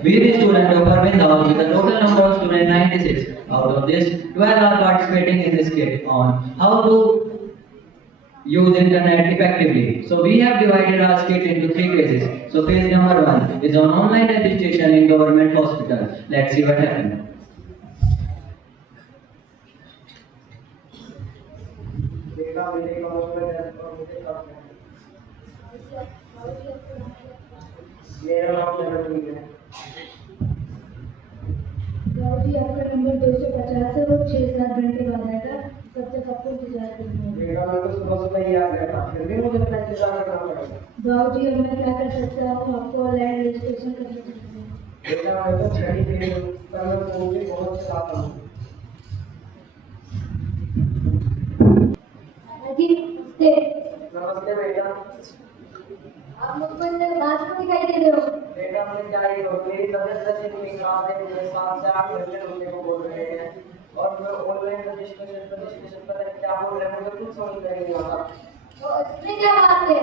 We the student of Arvind with the total number of students 96. Out of this, 12 are participating in this kit on how to use internet effectively. So we have divided our kit into 3 phases. So phase number 1 is on online registration in government hospital. Let's see what happens. जी आपका number 250 है वो 6-7 घंटे बाद आएगा, तब तक आपको इंतजार करना होगा। मेरा तो सुबह सुबह ही आ गया था, फिर भी मुझे इतना इंतजार करना पड़ेगा। बाबूजी अब मैं क्या कर सकता हूँ, आपको ऑनलाइन रजिस्ट्रेशन करना पड़ेगा। बेटा मैं तो छठी फीस पर मैं फोन भी बहुत चलाता हूँ। नमस्ते बेटा। आप मुझको इतने उदास क्यों दिखाई दे रहे हो? बेटा मुझे क्या ही हो, मेरी तबीयत सच में खराब है, मुझे 7 से 8 घंटे रुकने को बोल रहे हैं और मैं ऑनलाइन रजिस्ट्रेशन पर क्या बोल रहे हैं मुझे कुछ समझ नहीं आता। तो इसमें क्या बात है,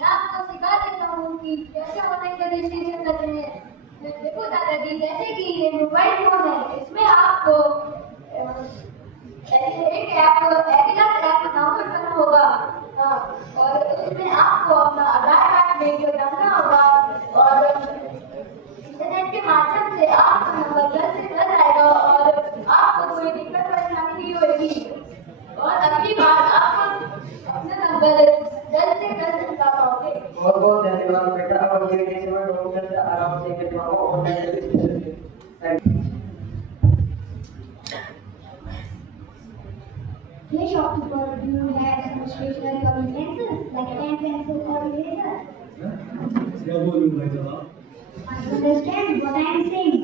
मैं आपको सिखा देता हूँ कि कैसे ऑनलाइन रजिस्ट्रेशन करते हैं। देखो दादाजी, जैसे कि ये मोबाइल फोन है, इसमें आपको एक ऐप एडिडास ऐप डाउनलोड करना होगा और उसमें आपको अपना आधार कार्ड लेकर डालना होगा और इंटरनेट के माध्यम से आपका नंबर जल्द से जल्द आएगा और आपको कोई दिक्कत परेशानी नहीं होगी और अगली बार आप अपना नंबर जल्द से जल्द निकाल पाओगे। बहुत बहुत धन्यवाद बेटा, अब ये कैसे मैं डॉक्टर से आराम से कर पाऊँ online registration. Thank you. Hey shopkeeper, do you have some stationery or utensils like pen, pencil or eraser? क्या बोल रहे हो भाई साहब? I don't understand what I am saying.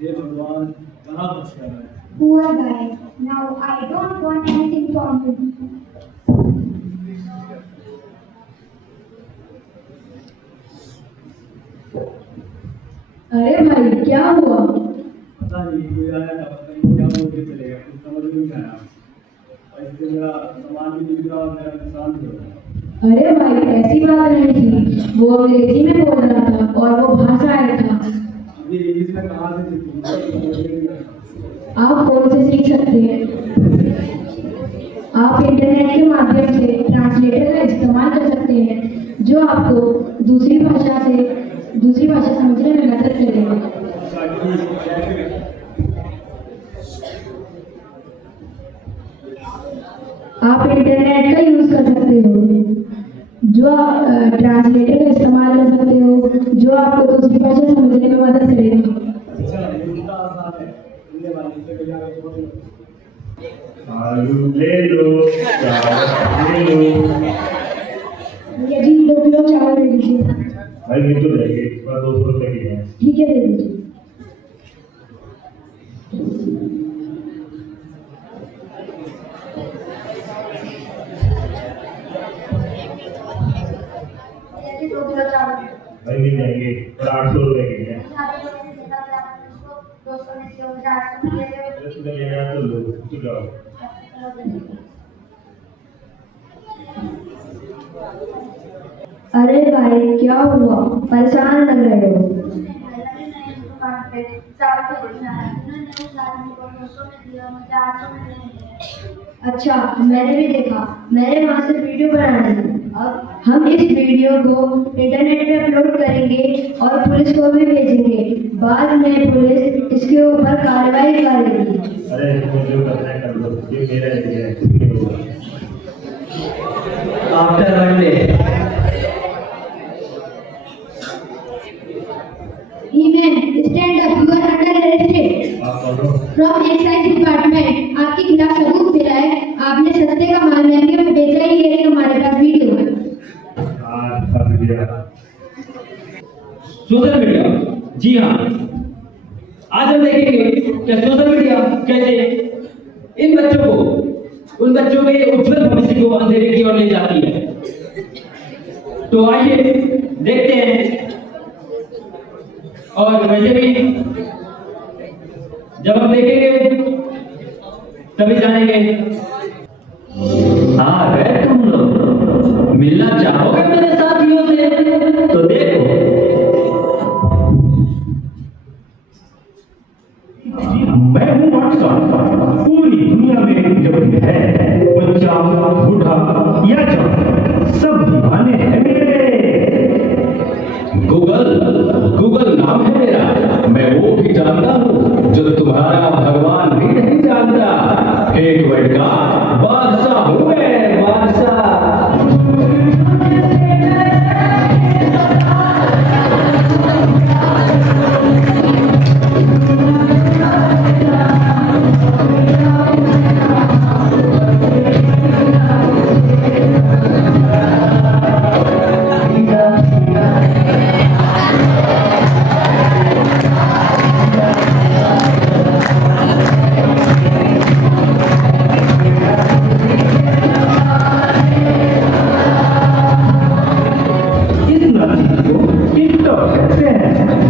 हे भगवान, कहाँ फंस गया मैं? Poor guy. Now I don't want anything from you. अरे भाई क्या हुआ? पता नहीं, कोई आया था, पता नहीं क्या बोल के चले गया, कुछ समझ नहीं आया और इससे मेरा सामान भी बिक रहा और मेरा नुकसान भी हो रहा। अरे भाई ऐसी बात नहीं थी, वो अंग्रेजी में बोल रहा था और वो भाषा आया था। अभी इंग्लिश में कहाँ से सीखूं? आप फोन से सीख सकते हैं। आप इंटरनेट के माध्यम से ट्रांसलेटर का इस्तेमाल कर सकते हैं जो आपको दूसरी भाषा समझने में मदद करेगा। आप इंटरनेट का यूज कर सकते हो जो ट्रांसलेटर का इस्तेमाल कर सकते हो जो आपको दूसरी भाषा समझने में मदद करेगा। अच्छा, ये उल्टा आसान है, सुनने वाले से भैया आलू ले लो, चावल ले लो। भैया जी 2 किलो चावल दे दीजिए। भाई ये तो देंगे, थोड़ा 200 रुपए की है। ठीक है, दे दीजिए। भाई मिल जाएंगे, पर 800 रुपए की है। तुम्हें लेना तो लो, तो जाओ। अरे भाई क्या हुआ, परेशान लग रहे हो? अच्छा, मैंने भी देखा, मैंने वहाँ से वीडियो बनाया है। अब हम इस वीडियो को इंटरनेट पे अपलोड करेंगे और पुलिस को भी भेजेंगे। बाद में पुलिस इसके ऊपर कार्रवाई करेगी। अरे इसको जो करना है कर लो, ये मेरा एरिया है। After 1 day, He-man, stand up. You are under arrested. आप बोलो। From Excise Department, आपके खिलाफ सबूत मिला है। आपने सस्ते का माल महंगे में बेचा ही, ये हमारे पास वीडियो है। हाँ, सब दिया। सोशल मीडिया, जी हाँ, आज हम देखेंगे कि सोशल मीडिया कैसे इन बच्चों को, उन बच्चों के उज्जवल भविष्य को अंधेरे की ओर ले जाती है। तो आइए देखते हैं, और वैसे भी जब हम देखेंगे तभी जानेंगे। आ गए तुम लोग, मिलना चाहोगे मेरे साथियों से? तो देखो, मैं हूँ व्हाट्सएप। पूरी दुनिया में जो भी है, बच्चा, बूढ़ा या जवान, सब दीवाने हैं मेरे। गूगल नाम है मेरा। मैं वो भी जानता हूँ जो तुम्हारा भगवान भी नहीं जानता। एक वर्ड का बादशाह हूँ मैं, बादशाह।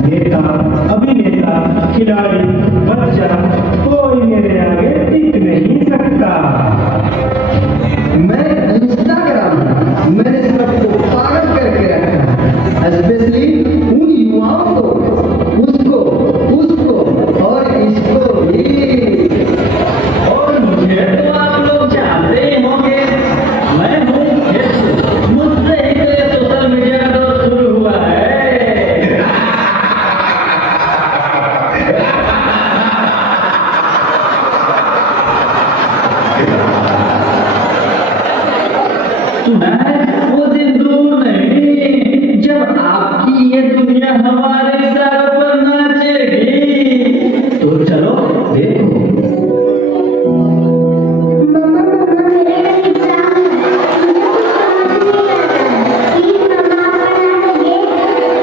नेता, अभिनेता, खिलाड़ी, बच्चा, कोई मेरे आगे टिक नहीं सकता। मैं इंस्टाग्राम, मैंने सबको पागल करके रखा, स्पेशली उन युवाओं को, उसको और इसको भी। और मुझे तो आप लोग जानते ही होंगे, मैं हूँ फेसबुक। मुझसे ही तो ये सोशल मीडिया का दौर शुरू हुआ है। वो दिन दूर नहीं जब आपकी ये दुनिया हमारे सर पर नाचेगी। तो चलो देखो।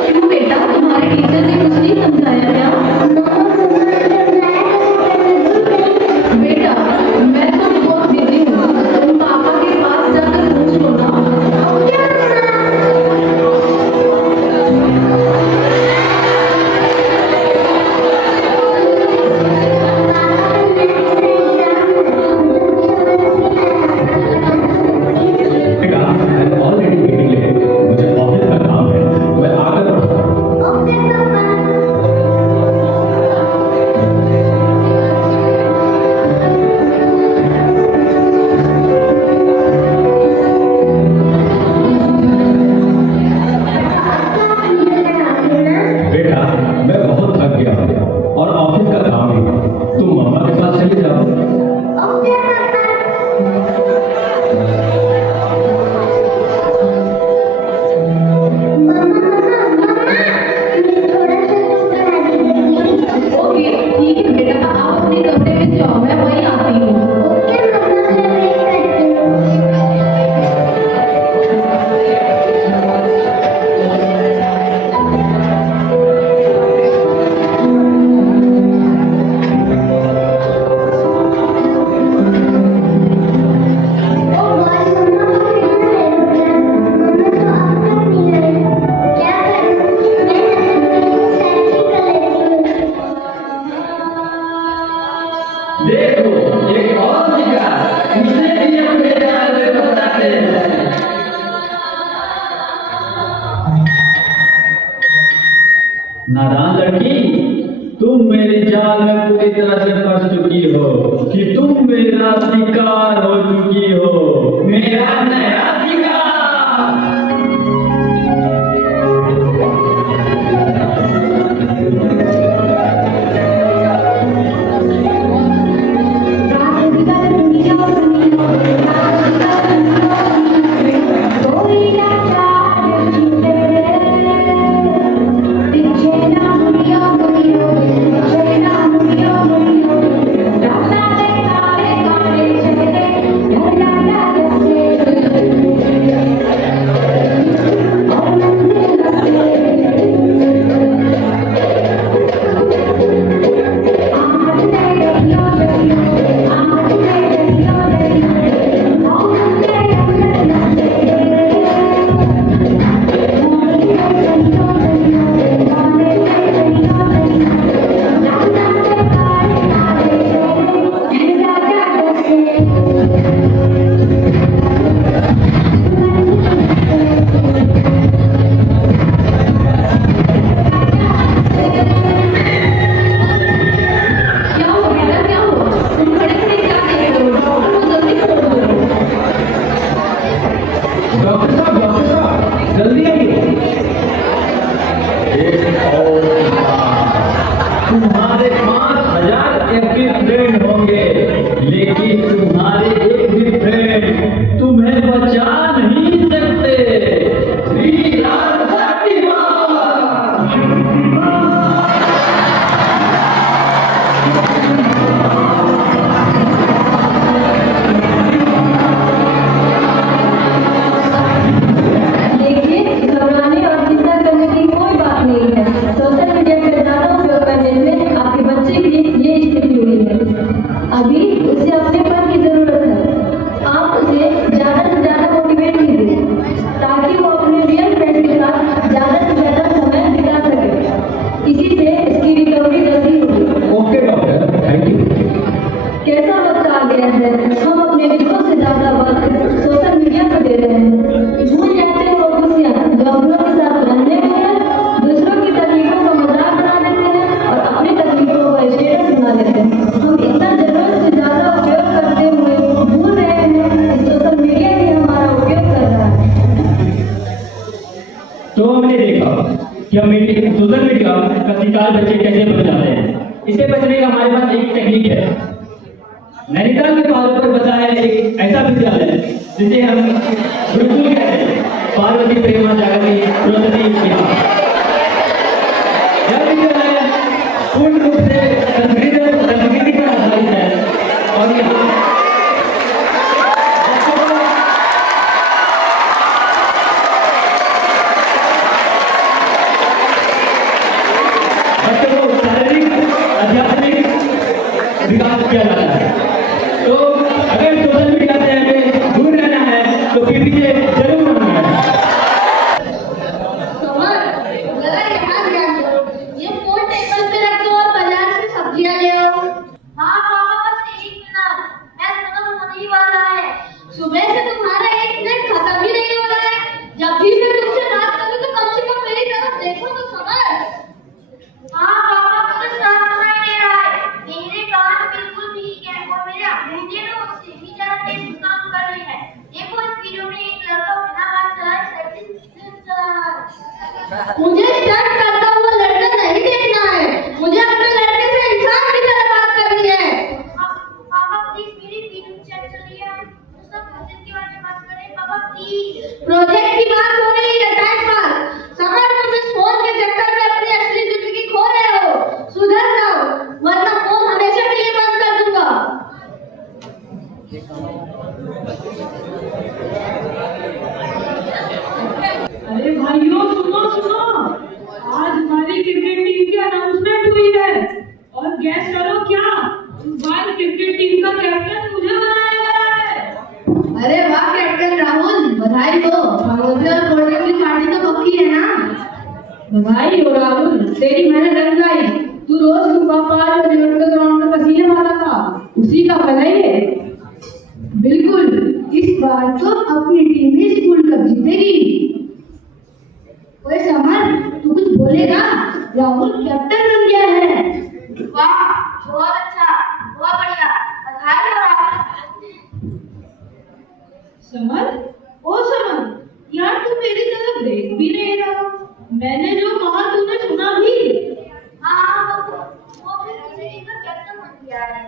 क्यों बेटा, तुम्हारे टीचर ने कुछ नहीं समझाया क्या? बेटा, मैं तो बहुत बिजी हूँ, तुम पापा के पास जाकर पूछ लो ना। ऑलरेडी मीटिंग ले, मुझे ऑफिस का काम है, मैं आकर बेटा, मैं बहुत थक गया हूँ और ऑफिस का काम है। तुम मम्मा के साथ चले जाओ। ओके, ठीक है बेटा, आप अपने कमरे में जाओ, मैं वहीं आती हूँ। देखो, एक और दिखा, उसे भी अपने जाल में फंसाते हैं। नादान लड़की, तुम मेरी जाल में पूरी तरह से फंस चुकी हो कि तुम मेरा शिकार हो चुकी हो, मेरा नया शिकार। Yeah. बच्चे कैसे बच जाते हैं। इससे बचने का हमारे पास एक टेक्निक है। नैनीताल के पहाड़ों पर बसा है एक ऐसा विद्यालय जिसे हम गुरुकुल कहते हैं, पार्वती प्रेमा जागृति सरस्वती विद्यालय। यह विद्यालय पूर्ण रूप से संस्कृति पर आधारित है और यहाँ बच्चों को शारीरिक आध्यात्मिक विकास किया जाता है। तो अगर सोशल मीडिया से हमें दूर रहना है तो पीपी से जरूर रहना है। ये फोन टेबल पे रख दो और बाजार से सब्जियां ले आओ। हाँ पापा बस 1 मिनट, मैं खत्म होने ही वाला है। सुबह से तुम्हारा 1 मिनट खत्म ही नहीं हो रहा है। जब भी मैं तुमसे बात करूं तो कम से कम मेरी तरफ देखो तो समझ। हाँ पापा मुझे साफ सुनाई दे रहा है। मेरे कान बिल्कुल ठीक है और मेरे अंगूठे में उससे भी ज्यादा तेज काम कर रहे हैं। देखो इस वीडियो में एक लड़का बिना हाथ चलाए साइकिल चला रहा है। मुझे स्टंट करता हुआ लड़का नहीं देखना है, मुझे अपने लड़के से इंसान की तरह बात करनी है। पापा प्लीज मेरी वीडियो चेक कर रही है, हम सब प्रोजेक्ट के बारे में बात करें। पापा प्लीज प्रोजेक्ट की बात हो रही है टाइम पर। समझ तुम इस फोन के चक्कर में अपनी असली जिंदगी खो रहे हो। सुधर जाओ वरना फोन हमेशा के लिए बंद कर दूंगा। अरे भाइयों सुनो सुनो, आज हमारी क्रिकेट टीम की अनाउंसमेंट हुई है और गैस करो क्या, इस बार क्रिकेट टीम का कैप्टन मुझे बनाया गया है। अरे वाह कैप्टन राहुल, बधाई दो। समोसे और कोल्ड ड्रिंक की पार्टी तो पक्की है ना? बधाई हो राहुल, तेरी मेहनत रंग आई। तू रोज सुबह 5 बजे उठकर ग्राउंड में पसीने बहाता था, उसी का फल है ये। बिल्कुल, इस बार तो अपनी टीम ही स्कूल कप जीतेगी। ओए समर, तू कुछ बोलेगा? राहुल कैप्टन बन गया है। वाह बहुत अच्छा, बहुत बढ़िया, बधाई हो राहुल। समर, ओ समर, यार तू मेरी तरफ देख भी नहीं रहा। मैंने जो कहा तूने सुना भी? हाँ वो फिर किसी का कैप्टन बन गया है।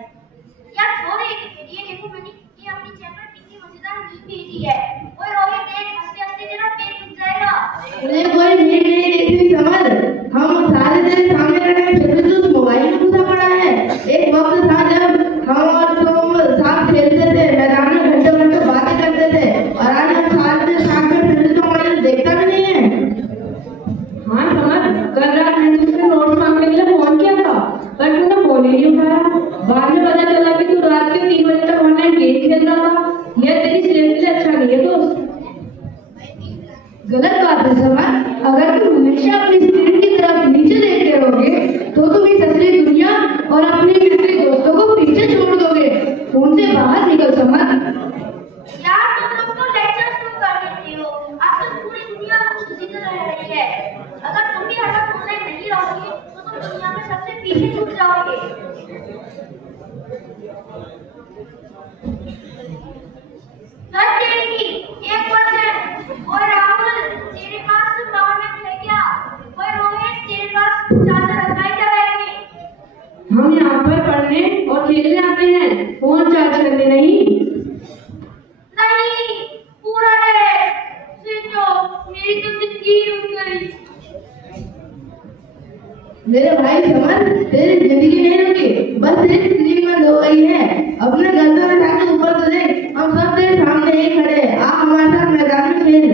यार छोड़ ये देखो मैंने ये अपनी चैनल कितनी मजेदार मीम भेजी है। ओए रोहित देख, हंसते हंसते तेरा पेट दुख जाएगा। अरे कोई मीम नहीं देखती समर, हम सारे दिन सामने रहते फिर भी तू मोबाइल में घुसा पड़ा है। एक वक्त था जब हम और तुम साथ खेलते थे, मैदान में घंटों घंटों बातें करते थे, और आज हम साथ में फिर भी तो मोबाइल देखता भी नहीं है। हाँ समर, कल रात मैंने तुझसे नोट्स मांगने के लिए फोन किया था पर तूने फोन ही नहीं उठाया। बाद में पता चला कि तू रात के 3 बजे तक ऑनलाइन गेम खेल रहा था। यह तेरी सेहत के लिए अच्छा नहीं है दोस्त। गलत बात है समर, अगर तुम हमेशा अपनी स्क्रीन की तरफ नीचे देखते रहोगे तो तुम इस असली दुनिया और अपने मित्र दोस्तों को पीछे छोड़ दोगे। फोन से बाहर निकल समर। यार तुम लोग तो लेक्चर शुरू कर देते हो। आजकल पूरी दुनिया डिजिटल रह रही है। अगर तुम भी हर वक्त ऑनलाइन नहीं रहोगे तो तुम दुनिया में सबसे पीछे छूट जाओगे। सर तेरी एक क्वेश्चन। ओए राहुल तेरे पास पावर बैंक है क्या? ओए रोहित तेरे पास चार्जर रखा है क्या बैग में? हम यहाँ पर पढ़ने और खेलने आते हैं, फोन चार्ज करने नहीं। नहीं पूरा है। स्विच ऑफ, मेरी तो जिंदगी रुक गई। मेरे भाई समर, तेरी जिंदगी नहीं रुकी, बस तेरी स्क्रीन बंद हो गई है। अपने गर्दन में उठा के ऊपर तो देख, हम सब तेरे सामने ही खड़े हैं। आ हमारे साथ मैदान में खेल।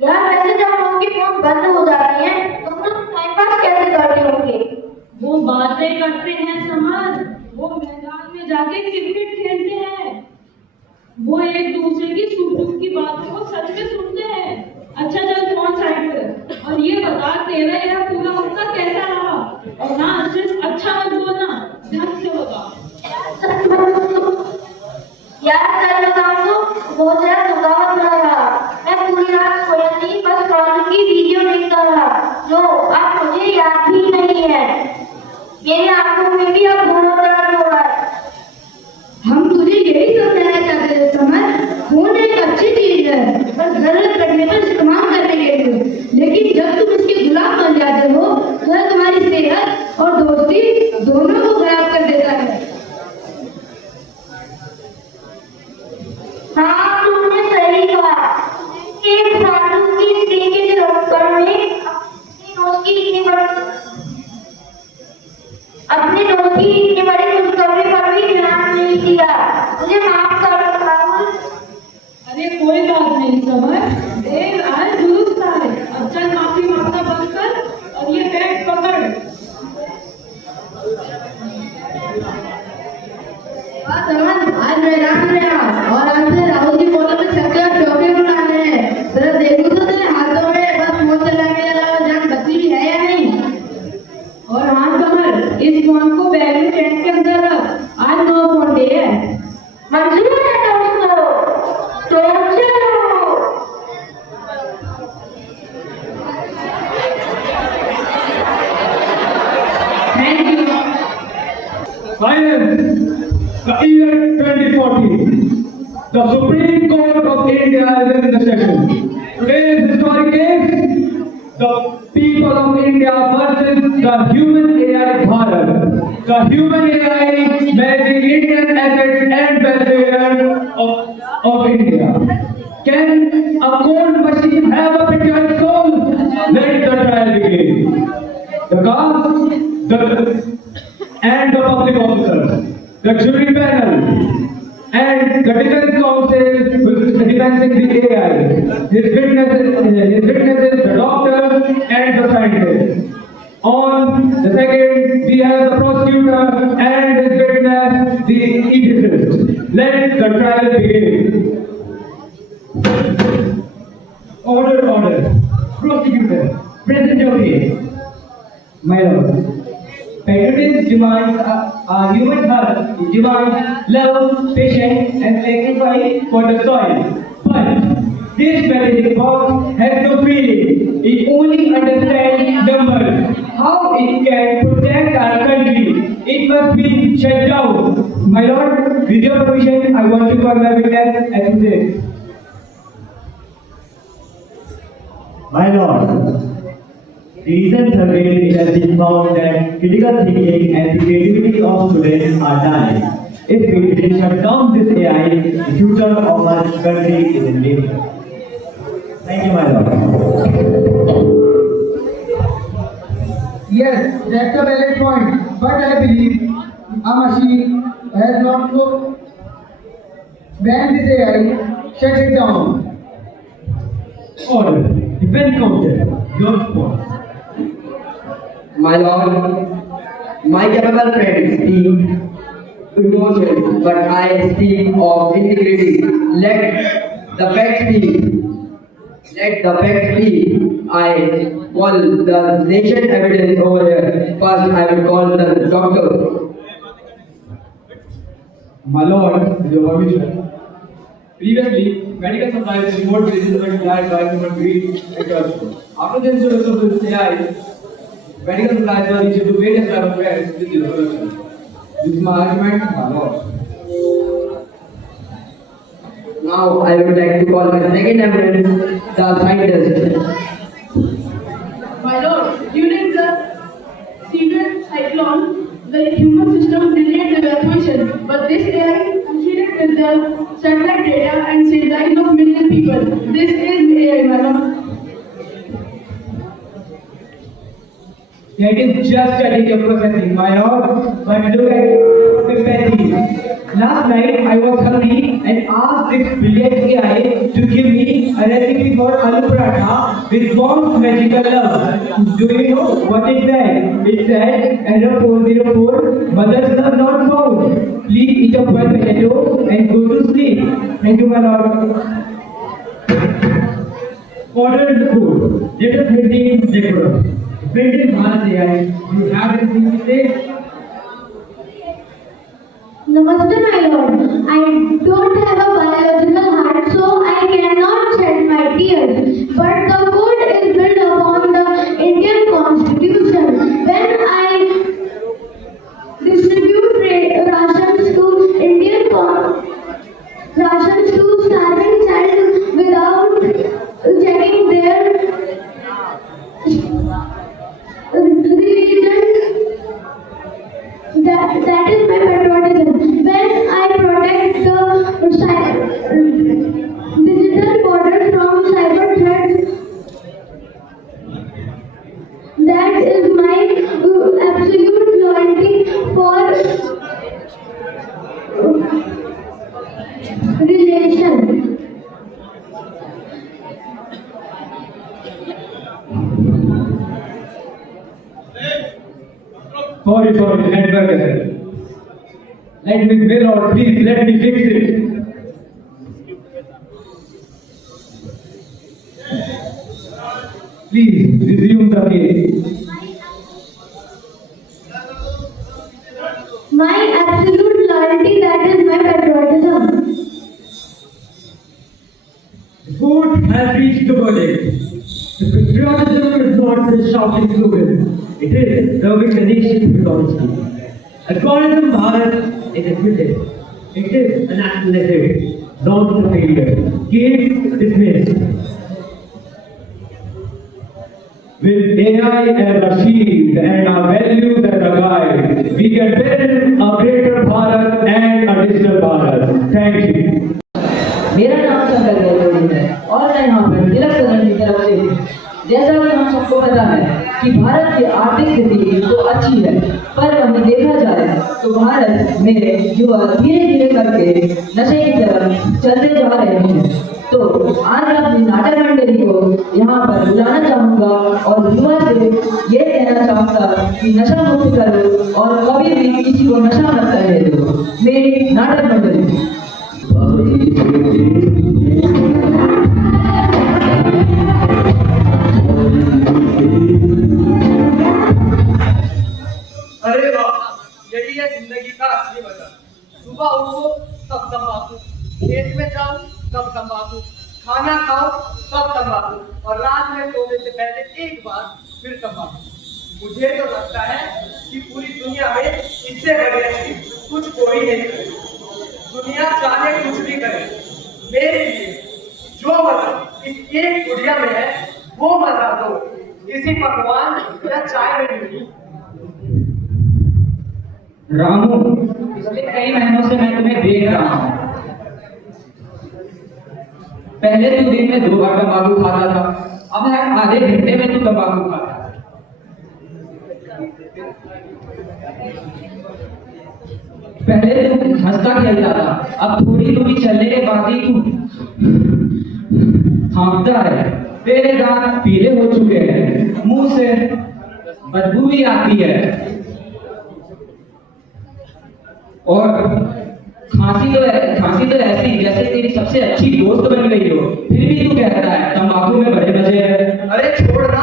यार वैसे जब फोन की फोन बंद हो जाती है तो तुम लोग टाइम पास कैसे कर रहे होंगे? वो बातें करते हैं समर, वो मैदान में जाके क्रिकेट खेलते हैं, वो एक दूसरे की सुख दुख की बातों को सच में सुनते हैं। अच्छा चल फोन साइड कर और ये बता तेरा यह पूरा हफ्ता कैसा रहा? और ना सिर्फ अच्छा मत बोलना, ढंग से होगा। यार सच बताऊं तो बहुत ज्यादा थकावट हो रहा। मैं पूरी रात सोया नहीं, बस कॉल की वीडियो देखता रहा जो अब मुझे याद भी नहीं है। मेरी आंखों में भी अब बहुत दर्द हो रहा है। हम तुझे यही समझाना चाहते थे समर, फोन एक अच्छी चीज है बस जरूरत पड़ने पर इस्तेमाल करने के लिए, लेकिन जब तुम इसके गुलाम बन जाते हो, वह तुम्हारी सेहत और दोस्ती दोनों को खराब कर देता है। हाँ, तुमने सही कहा। एक साधु की स्त्री के चक्कर में अपने दोस्त की इतनी बड़ी खुशखबरी पर भी ध्यान नहीं दिया। मुझे माफ करो राहुल। अरे कोई बात नहीं समर, देर आज दुरुस्त है। अब चल माफी मांगना बंद कर और ये बैग पकड़। समझ, आज मैदान में आ और आज से राहुल की फोटो में चक्कर चौके बुलाने हैं। जरा देखो तो तेरे हाथों में बस फोन चलाने के अलावा जान बची भी है या नहीं। और हाँ समर, इस फोन को बैग में टेंट के अंदर रख। आज नो फोन डे है। मंजूर है दोस्तों, तो चलो। Thank you. Silence! The year 2014. The Supreme Court of India is in the session. Today's historic case, the people of India versus the human AI Bharat. The human AI managing Indian assets and welfare of India. Can a cold machine have a pictured soul? Let the trial begin. The cause, and the public officers, the jury panel, and the defense counsel who is defending the AI, his witnesses, the doctor and the scientist. On the second, we have the prosecutor and his witness, the ethicist. Let the trial begin. Order, order. Prosecutor, present your case. My lord. Patriotism demands a human heart, demands love, patience, and sacrifice for the soil. But this patriotic box has no feeling. It only understands numbers. How it can protect our country? It must be shut down. My lord, with your permission, I want to call my witness as this. My lord, recent surveys it has been found that critical thinking and the creativity of students are dying. If we didn't shut down this AI, the future of our country is in danger. Thank you, my lord. Yes, that's a valid point. But I believe a machine has not so ban this AI, shut it down. Order. Defense counsel, your response. My lord, my capable friends speak emotions, but I speak of integrity. Let the facts speak. Let the facts speak. I call the nation evidence over here. First, I will call the doctor. My lord, with your permission. Previously, medical supplies remote villages were supplied by human beings and transport. After the introduction of this AI, medical supplies were issued to various types of pets with this solution. This is my argument, my lord. Now, I would like to call my second evidence, the scientist. My lord, during the severe cyclone, the human system delayed the evacuation, but this AI succeeded with the satellite data and saved the lives of millions of people. This is AI, my lord. Yeah, it is just studying your processing, my lord. But look at it with empathy. Last night I was hungry and asked this brilliant AI to give me a recipe for aloo paratha with warm magical love. Do you know what it said? It said, error 404, mother's love not found. Please eat a boiled potato and go to sleep. Thank you, my lord. Order the food. Let us meet the decorum. President Bharat AI, you have anything to say? Namaste, my lord. I don't have a biological heart, so I cannot shed my tears. But the food is built upon the Indian Constitution. When I distribute rations to rations to starving child without checking their that is my patriotism. When I protect the digital border from cyber threats, that is my absolute loyalty for relation. Sorry, network error. Let me, my lord, please let me fix it. Please resume the case. My absolute loyalty, that is my patriotism. The court has reached the verdict. The patriotism is not the shouting slogan. It is serving the nation with honesty. Alcoholism Bharat is admitted. It is an athletic, not a failure. Case dismissed. With AI as a shield and our values as a guide, we can build a greater Bharat and a digital Bharat. Thank you. मेरा नाम शंकर गौतम है और मैं यहाँ पर तिलक सदन की तरफ से हूँ। जैसा कि हम सबको पता है कि भारत की आर्थिक स्थिति तो अच्छी है, पर वहीं देखा जाए तो भारत में युवा धीरे धीरे करके नशे की तरफ चलते जा रहे हैं। तो आज मैं अपनी नाटक मंडली को यहाँ पर बुलाना चाहूँगा और युवा से ये कहना चाहूँगा कि नशा मुक्त करो और कभी भी किसी को नशा मत करने दो। मेरी नाटक मंडली अरे बाबा, यही है जिंदगी का असली मजा। सुबह उठो तब तंबाकू, खेत में जाओ तब तंबाकू, खाना खाओ तब तंबाकू और रात में सोने से पहले एक बार फिर तंबाकू। मुझे तो लगता है कि पूरी दुनिया में इससे बढ़िया चीज कुछ कोई नहीं करे। दुनिया चाहे कुछ भी करे, मेरे लिए जो मजा इस एक दुनिया में है वो मजा दो किसी पकवान या चाय में नहीं। रामू, पिछले कई महीनों से मैं तुम्हें देख रहा हूँ। पहले तो दिन में 2 बार तंबाकू खाता था, अब हर आधे घंटे में तू तंबाकू खाता है। पहले तू हंसता खेलता था, अब थोड़ी दूरी चलने के बाद ही तू हाँफता है। तेरे दांत पीले हो चुके हैं, मुंह से बदबू भी आती है और खांसी तो ऐसी जैसे तेरी सबसे अच्छी दोस्त बन गई हो, फिर भी तू कहता है तंबाकू में बड़े मजे हैं। अरे छोड़ ना,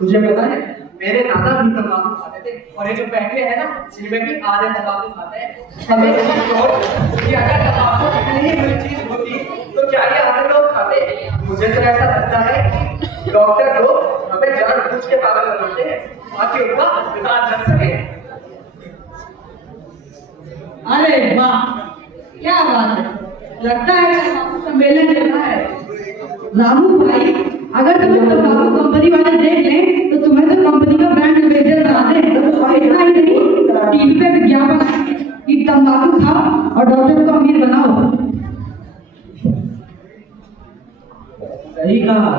तुझे पता है मेरे दादा भी तंबाकू खाते थे और ये जो बैठे हैं ना जिनमें भी आधे तंबाकू खाते हैं। हमें कि अगर तंबाकू इतनी ही बुरी चीज होती तो क्या ये हमें लोग खाते? मुझे तो ऐसा लगता है कि डॉक्टर लोग हमें जानबूझ के पागल बनाते हैं ताकि उनका इलाज कर सके। अरे वाह, क्या बात है, लगता है सम्मेलन चल रहा है। रामू भाई, अगर तुम्हें तंबाकू कंपनी वाले देख लें तो तुम्हें तो कंपनी का ब्रांड एम्बेसडर बना दे। और इतना ही नहीं, टीवी पे विज्ञापन कि तंबाकू खाओ और डॉक्टर को अमीर बनाओ। सही कहा,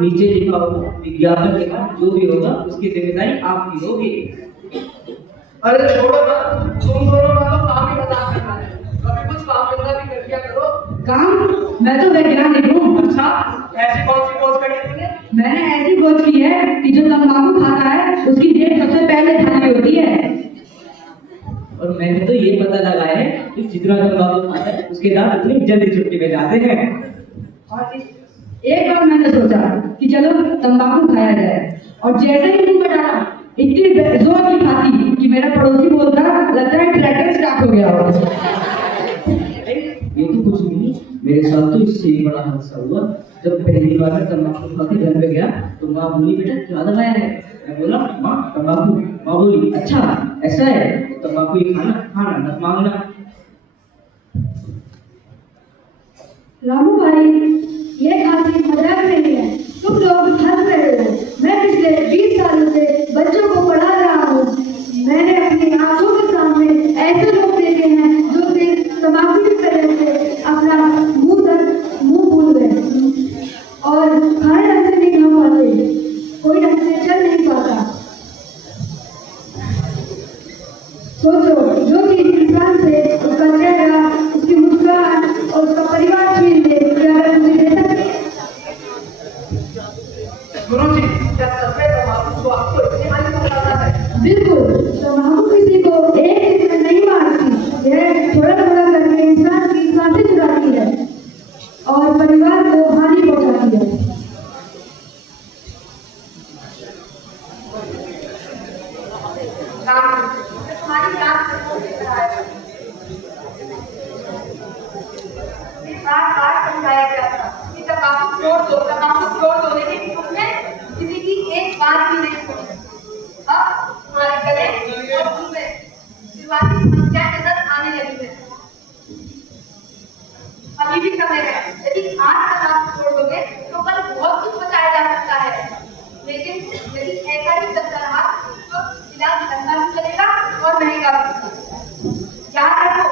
नीचे लिखा हो विज्ञापन के बाद जो भी होगा उसकी जिम्मेदारी आपकी होगी। अरे छोड़ो ना, तुम दोनों का तो काम ही मजाक करना है, कभी कुछ काम करना भी कर दिया करो। काम? मैं तो वैज्ञानिक हूँ। अच्छा, ऐसी कौन सी खोज करी तुमने? मैंने ऐसी खोज की है कि जो तंबाकू खाता है उसकी जेब सबसे पहले खाली होती है। और मैंने तो ये पता लगाया है कि जितना तंबाकू खाता है उसके दांत उतनी जल्दी छुट्टी में जाते हैं। और एक बार मैंने सोचा कि चलो तंबाकू खाया जाए, और जैसे ही मुंह में डाला इतनी जोर की खांसी कि मेरा पड़ोसी बोलता लगता है ट्रैक्टर स्टार्ट हो गया हो। ये तो कुछ नहीं, मेरे साथ तो इससे ही बड़ा हादसा हुआ। जब पहली बार मैं तंबाकू खा के घर पे गया तो माँ बोली बेटा क्या दबाया है? मैं बोला माँ तंबाकू। माँ बोली अच्छा ऐसा है, तंबाकू ही खाना, खाना मत मांगना। रामू भाई, ये खांसी मजाक नहीं है, तुम लोग हंस रहे हो। मैं पिछले 20 सालों से बच्चों को पढ़ा रहा हूँ। मैंने अपनी आंखों के सामने सोचो, जो चीज इंसान से उसका चेहरा, उसकी मुस्कुराहट और उसका परिवार छीन ले, क्या वह मुझे दे सकते? गुरुजी, क्या सच में तंबाकू को आपको इतनी हानि पहुंचाता है? बिल्कुल, तंबाकू किसी को एक दिन में नहीं मारती, यह थोड़ा थोड़ा करके इंसान की सांसें चुराती है और परिवार को हानि पहुंचाती है। हमारी जान से बार समझाया गया था कि तंबाकू छोड़ दो, लेकिन तुमने किसी की एक बात भी नहीं सुनी। अब हमारे गले और मुंह में शुरुआती समस्या नजर आने लगी है। अभी भी समय है, यदि आज तंबाकू छोड़ दोगे तो कल बहुत कुछ बचाया जा सकता है, लेकिन यदि ऐसा ही चलता रहा तो इलाज लंबा भी चलेगा और महंगा भी। याद रखो,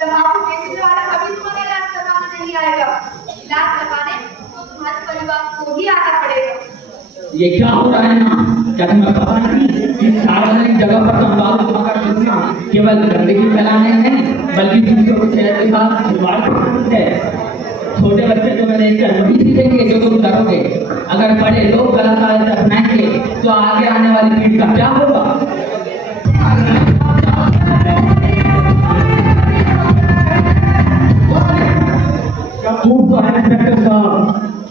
तंबाकू बेचने वाला कभी तुम्हारा इलाज करवाने नहीं आएगा। इलाज करवाने तो तुम्हारे परिवार को ही आना पड़ेगा। ये क्या हो रहा है ना? क्या तुम्हें पता नहीं कि सार्वजनिक जगह पर तंबाकू धुआं करना केवल गंदगी फैलाने नहीं, बल्कि दूसरों को सेहत के साथ खिलवाड़ है। छोटे बच्चे तो मैं देखकर वही सीखेंगे जो तुम करोगे। अगर बड़े लोग गलत आदत अपनाएंगे तो आगे आने वाली पीढ़ी का क्या होगा? खूब तो है इंस्पेक्टर साहब।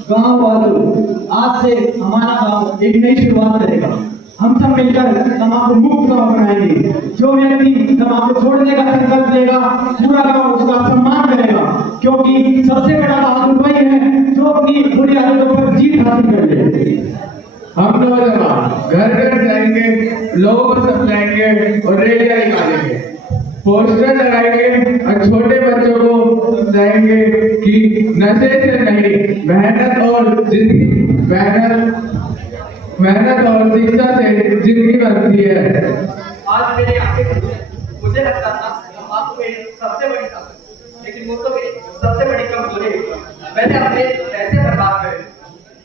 गाँव वालों, आज से हमारा गाँव एक नई शुरुआत करेगा। हम सब मिलकर तंबाकू मुक्त गाँव बनाएंगे। जो व्यक्ति तंबाकू छोड़ने का संकल्प लेगा, पूरा गाँव उसका सम्मान करेगा, क्योंकि सबसे बड़ा बहादुर वही है जो अपनी बुरी आदतों पर जीत हासिल कर ले। हम नौजवान घर घर जाएंगे, लोगों को समझाएंगे और रैलियां निकालेंगे, पोस्टर लगाएंगे और छोटे बच्चों को समझाएंगे कि नशे से नहीं, मेहनत और शिक्षा से जिंदगी बनती है। आज मेरी आंखें खुली हैं। मुझे लगता था तंबाकू मेरी सबसे बड़ी ताकत, लेकिन वो तो मेरी सबसे बड़ी कमजोरी है। मैंने अपने पैसे बर्बाद करे,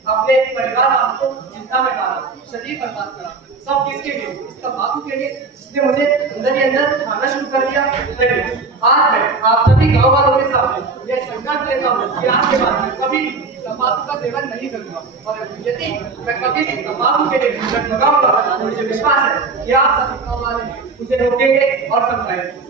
अपने परिवार को चिंता में डाला, शरीर बर्बाद करा, सब किसके लिए? इस तंबाकू के लिए, जिसने मुझे अंदर ही अंदर खाना शुरू कर दिया। लेकिन आज मैं आप सभी गाँव वालों के सामने यह संकल्प लेता हूँ कि आज के बाद कभी तंबाकू का सेवन नहीं करूंगा, और यदि मैं कभी भी तंबाकू के लिए लगाऊंगा तो मुझे विश्वास है कि आप सभी गाँव वाले मुझे रोकेंगे और समझाएंगे।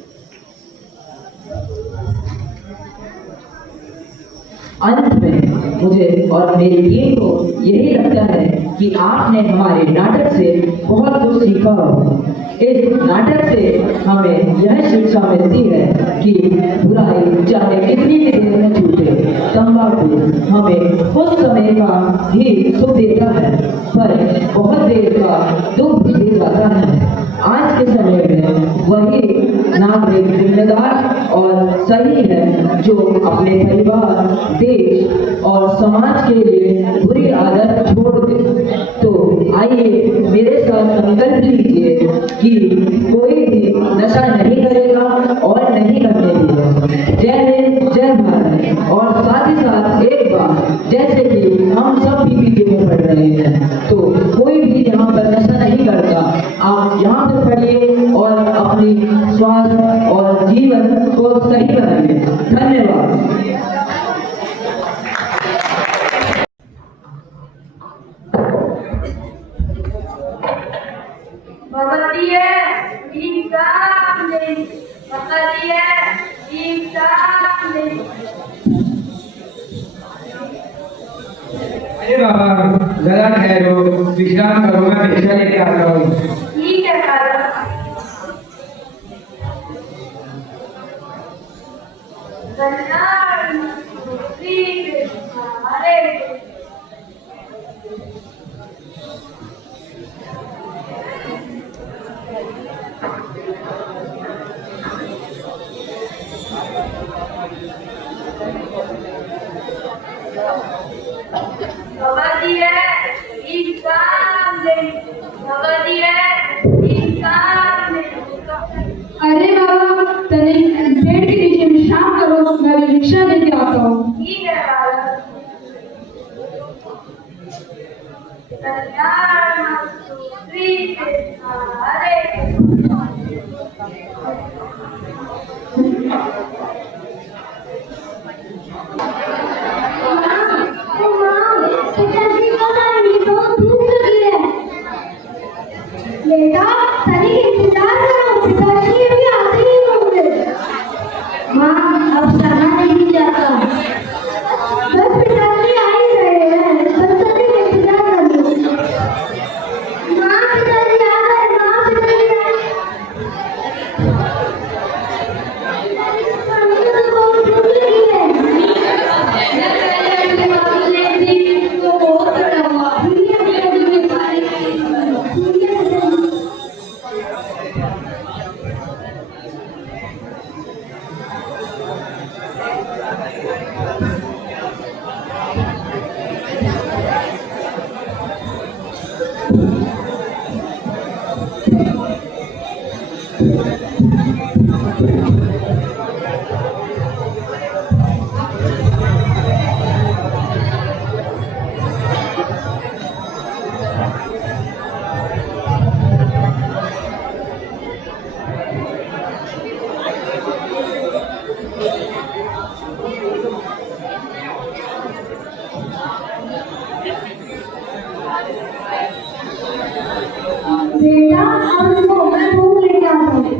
अंत में मुझे और मेरी टीम को यही लगता है कि आपने हमारे नाटक से बहुत कुछ सीखा होगा। इस नाटक से हमें यह शिक्षा मिलती है कि बुराई चाहे कितनी भी देर में छूटे, तंबाकू हमें कुछ समय का ही सुख देता है, पर बहुत देर का दुख भी दे जाता है। आज के समय में वही नागरिक जिम्मेदार और सही है जो अपने परिवार, देश और समाज के लिए बुरी आदत छोड़ दे। तो आइए मेरे साथ संकल्प लीजिए कि कोई भी नशा नहीं करेगा और नहीं करने देगा। जय हिंद, जय भारत। और साथ ही साथ एक बात, जैसे कि हम सब पीपीटी में पढ़ रहे हैं, तो कोई भी यहाँ पर नशा नहीं करता। आप यहाँ पर पढ़िए और अपनी स्वास्थ्य और जीवन को सही बनाइए। धन्यवाद। अरे बाबा जरा ठहरो, विश्राम करो, मैं भिक्षा लेके आता हूँ। ठीक है दादा। अरे बाबा, तने पेड़ के नीचे विश्राम करो, मैं रिक्शा लेके आता हूँ। ठीक है दादा। कल्याण श्री हरे तनिक इंतजार करो, पिताजी अभी आते ही होंगे। माँ, अब सहा नहीं जाता। बस पिताजी आ ही रहे हैं, बस तनिक इंतजार करो। माँ, पिताजी आ गए, माँ, पिताजी आ गए। मम्मी को बहुत भूख लगी है। बेटा, हमको मैं भूख लेके आता हूँ।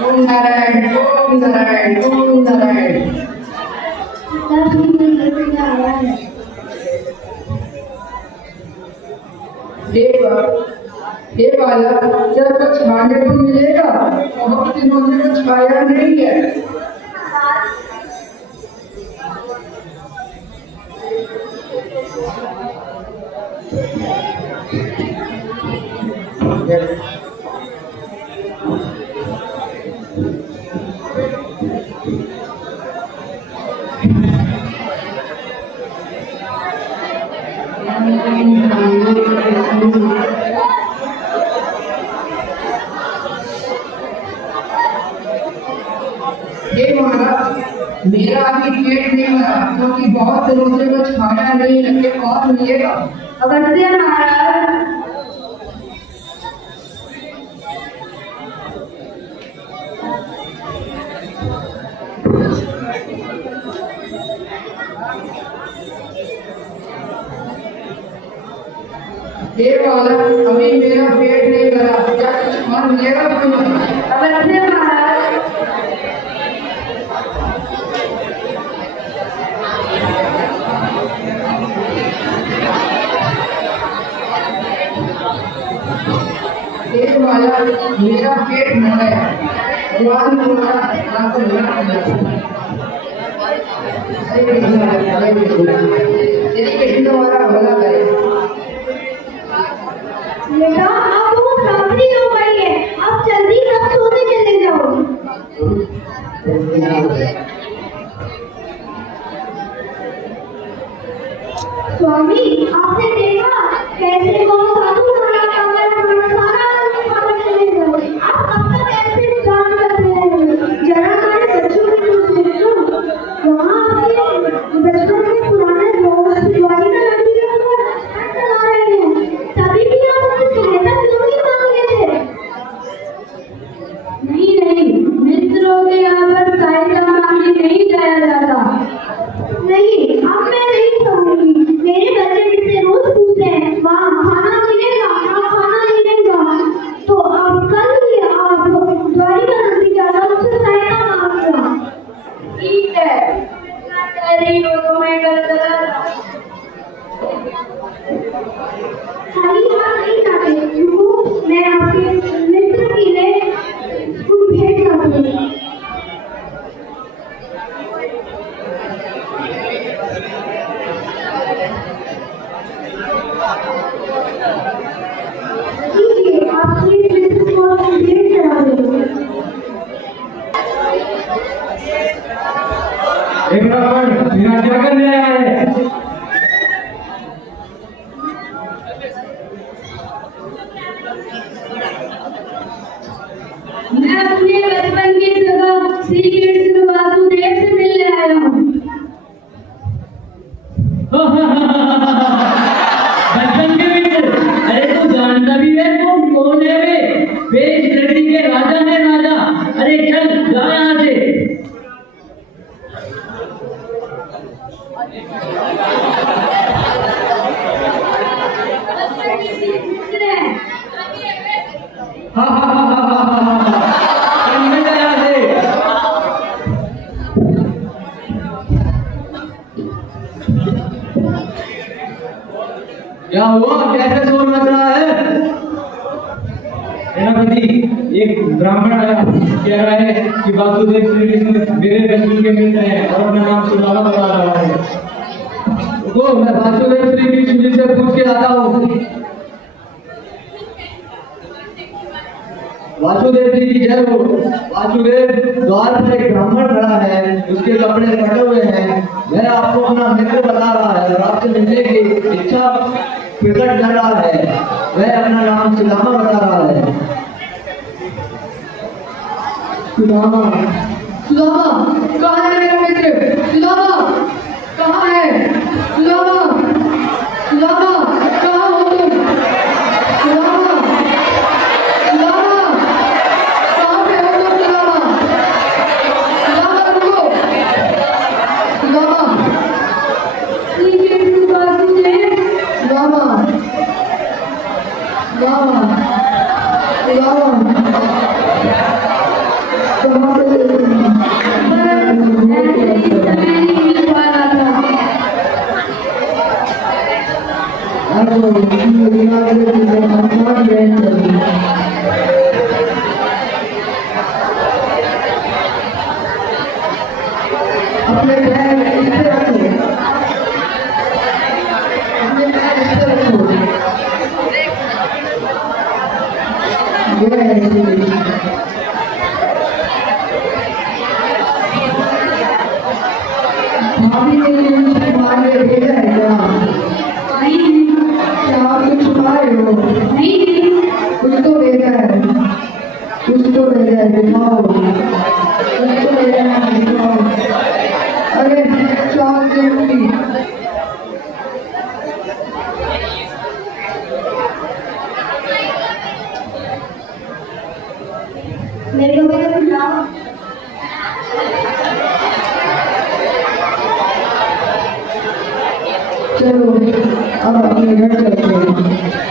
ओम नारायण, ओम नारायण, ओम नारायण। हे बालक, जब कुछ खाने को मिलेगा, बहुत दिनों से कुछ खाया नहीं है। हे महाराज, मेरा अभी पेट नहीं भरा क्योंकि बहुत दिनों से कुछ खाया नहीं है, और मिलेगा। अगस्त्य महाराज, हे बालक, अभी मेरा पेट नहीं भरा, क्या कुछ और मिलेगा तुम्हें? अगस्त्य महाराज, हे बालक, मेरा पेट भर गया। भगवान तुम्हारा आपको भला करे। हरे कृष्ण, हरे कृष्ण। श्री कृष्ण तुम्हारा भला करे। बेटा, आप बहुत रात्रि हो गई है, आप जल्दी सब सोने चले जाओ। स्वामी, आपने देखा कैसे वो साधु खाना खाकर हमारा सारा खाना चले गए। आप कब तक ऐसे काम करते हैं? जरा हमारे बच्चों की तो सोचो। वहाँ आपके बचपन के पुराने दोस्त दिवाली का लड़की के ऊपर हाथ चला रहे हैं, तभी भी आप उनकी सहायता क्यों नहीं मांग रहे थे? नहीं, मित्रों के यहाँ पर सहायता मांगने नहीं जाया जाता। नहीं, अब मैं नहीं कहूँगी। मेरे बच्चे मुझसे रोज पूछते हैं, वहाँ खाना मिलेगा, वहाँ खाना मिलेगा। तो अब कल ही आप द्वारिका नदी जाना, उससे सहायता मांगना। ठीक है, इतना कह रही हो तो मैं कल चला खाली हाथ नहीं जाते। रुको, मैं आपके मित्र के लिए कुछ भेंट करूँगी। आप प्लीज लिसन को कंप्लीट करा दो। एक मिनट, यहाँ क्या करने आया है? मैं अपने बचपन की जगह श्री कृष्ण वासुदेव से मिलने आया हूँ। बचपन के मित्र, अरे तू जानता भी है तुम कौन है? वे इस धरती के राजा है, राजा। अरे चल जा यहाँ से। क्या हुआ? कैसे शोर मच रहा है? सेनापति, एक ब्राह्मण आया, कह रहा है कि वासुदेव श्री कृष्ण मेरे बचपन के मित्र हैं और अपना नाम सुलावा बता रहा है। रुको, मैं वासुदेव श्री कृष्ण जी से पूछ के आता हूँ। वासुदेव जी की जय हो। वासुदेव, द्वार पर एक ब्राह्मण खड़ा है, उसके कपड़े फटे हुए हैं। वह आपको अपना मित्र बता रहा है और आपसे मिलने की इच्छा प्रकट कर रहा है। वह अपना नाम सुदामा बता रहा है। सुदामा, सुदामा, कहाँ है मेरा मित्र? सुदामा, कहाँ है? सुदामा, सुदामा, कहाँ हो तुम? सुदामा, सुदामा, कहाँ पे हो तुम? सुदामा, सुदामा, रुको। सुदामा, श्री कृष्ण वासुदेव। सुदामा, सुदामा, सुदामा, कहाँ पे हो तुम? ऐसे ही समय नहीं मिल पा रहा था। अपने पैर इस पे रखो। अपने पैर इस पे रखो। भाभी ने तुम्हारे भेजा है क्या? नहीं, क्या आप कुछ पाए हो? नहीं, कुछ तो भेजा है, कुछ तो भेजा है, दिखाओ। कुछ तो भेजा है, दिखाओ। अरे चाँद जरूरी। मेरे को भी तो बुलाओ। चलो अब अपने घर चलते हैं।